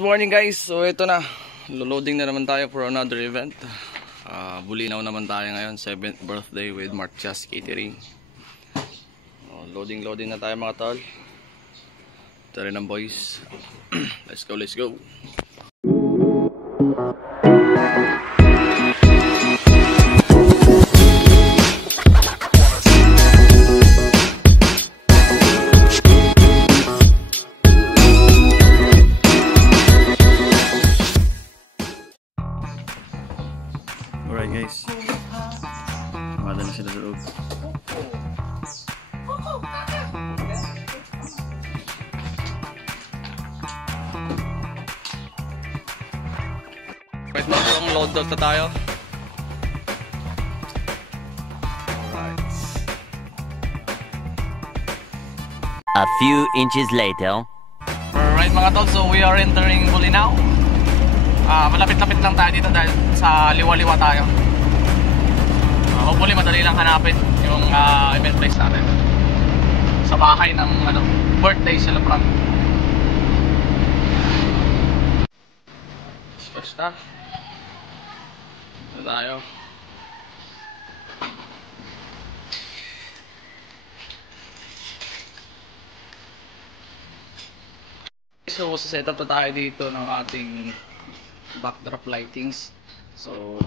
Good morning guys, so ito na, loading na naman tayo for another event. Bulinaw naman tayo ngayon, 7th birthday with Mark Just Catering. Loading na tayo mga tol. Ito rin ang boys. Let's go. Alright guys, mada na sila sa loob. Right now, load out na tayo. Alright. A few inches later. Alright mga tol, so we are entering Bulinaw. Malapit-lapit lang tayo dito dahil sa liwa-liwa tayo. Hopefully madali lang hanapin yung event place natin sa bahay ng birthday celebrant. Basta ito tayo. So set up na tayo dito ng ating backdrop lightings. So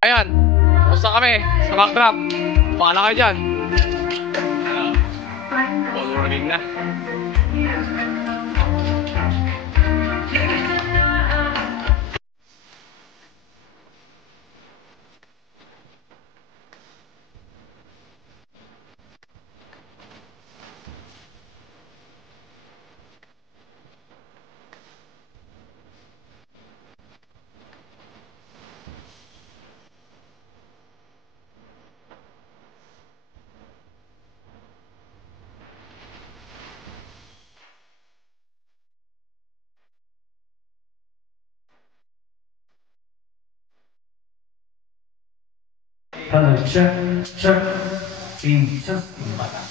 ayan, basta kami sa backdrop. Pakala kayo dyan. All running na. Hello, check. In just in bata.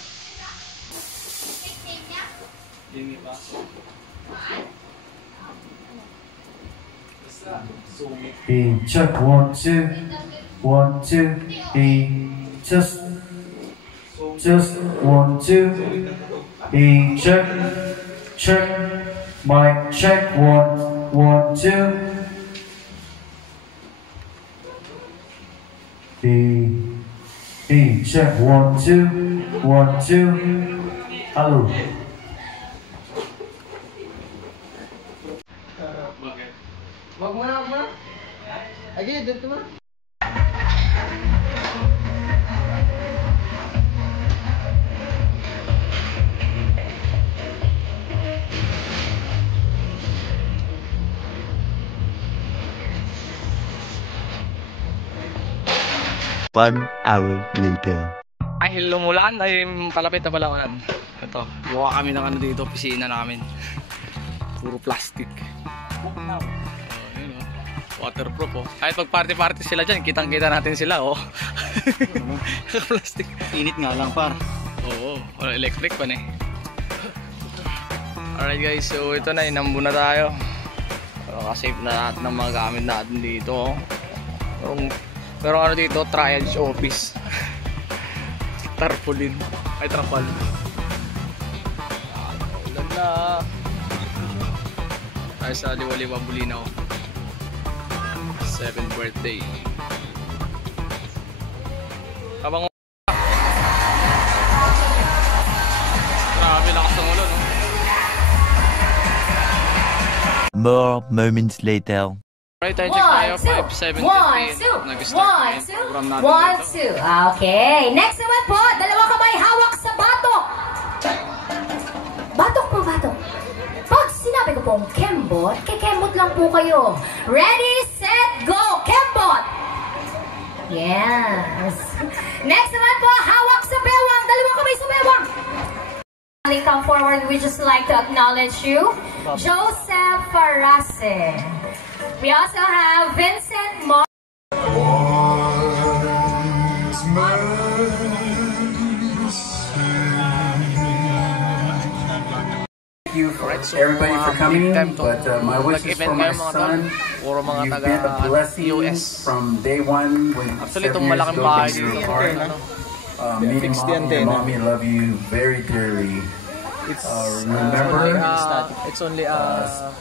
In check 1 2 1 2 in just 1 2 in check mic check 1 1 2 check 1 2 1 2 hello. Wag mo na. Agi, dito na. One hour later. Ay, lumulaan ay palapit na Palawan. Ito, buka kami ng dito, opisina namin. Puro plastic. Waterproof oh. Kahit pag party sila dyan, kitang-kita natin sila oh. Plastic. Init nga lang par. Oo, electric pa na eh. Alright guys, so ito na, inambo na tayo. Kasave na lahat ng mga gamit natin dito oh. Pero dito, triage office. Tarpaulin. Ay, trapal. Ulan na. Tayo sa liwa-liwa Bulinaw. 7th birthday. Habang grabe lakas ng ulan, no? More moments later. Right, time check tayo, 5:17. Nag-start program natin dito. Okay, next naman po, dalawa kamay hawak sa batok. Batok. Pag sinabi ko pong kembot, kikembot lang po kayo. Ready, set, go! Kembot! Yes! Next naman po, hawak sa bewang. Dalawang kamay sa bewang. Come forward, we just like to acknowledge you. Joseph Farase. We also have Vincent Mo. Thank you for everybody for coming, but my wishes for my son. Puro mga You've taga been a blessing US. from day one when Actually, 7 itong years malaking ago bahay when you dito. were born. Meeting mommy and mommy love you very dearly. Remember, It's only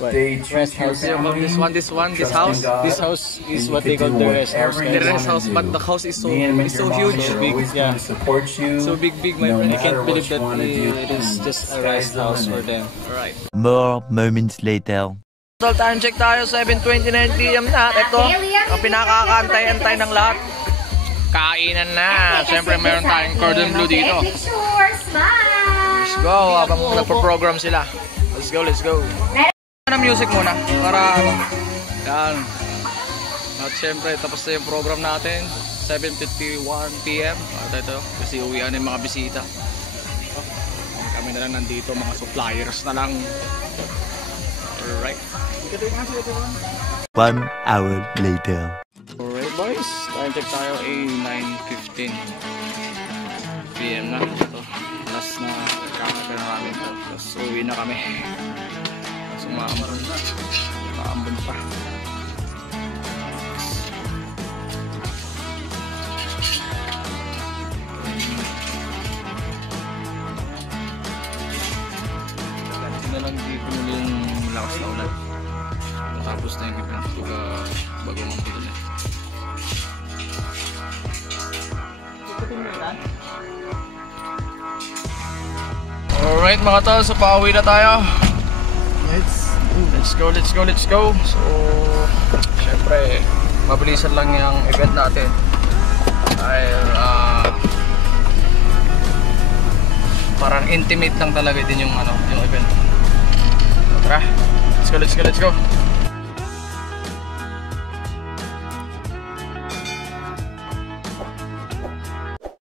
stay true to your family. This house. Trust in God, this house is and what you they can call do the rest house. whatever The you rest wanna house, do. but the house is so Me and it's so your mom huge. are always going to support you. So big, my no friend. I matter can't what believe you that wanna do. it is just a Sky's rest the house for limit. them. Alright. More moments later. So, time check tayo, 7:29 PM na. Ito, ang pinakakantay-antay ng lahat. Kainan na. Siyempre, meron tayong cordon bleu dito. Picture, smile. Let's go, habang nagpo-program sila. Let's go, let's go. Ano music muna? Para, yan. At siyempre, tapos na yung program natin. 7:51 PM. At ito, kasi uwian yung mga bisita. Kami na lang nandito, mga suppliers na lang. Alright. 1 hour later. Alright boys, time check tayo ay 9:15 PM na. Ito, last na kakaka na namin ito. Tapos uwi na kami. Tapos umaambon na. Umaambon pa. Ganti na lang dito muli yung lakas na ulan. Tapos na yung event bago mampulun eh. Alright mga tol, so pauwi na tayo. Let's go. So, syempre, mabilisan lang yung event natin. Dahil, parang intimate lang talaga din yung, yung event. Tara, let's go.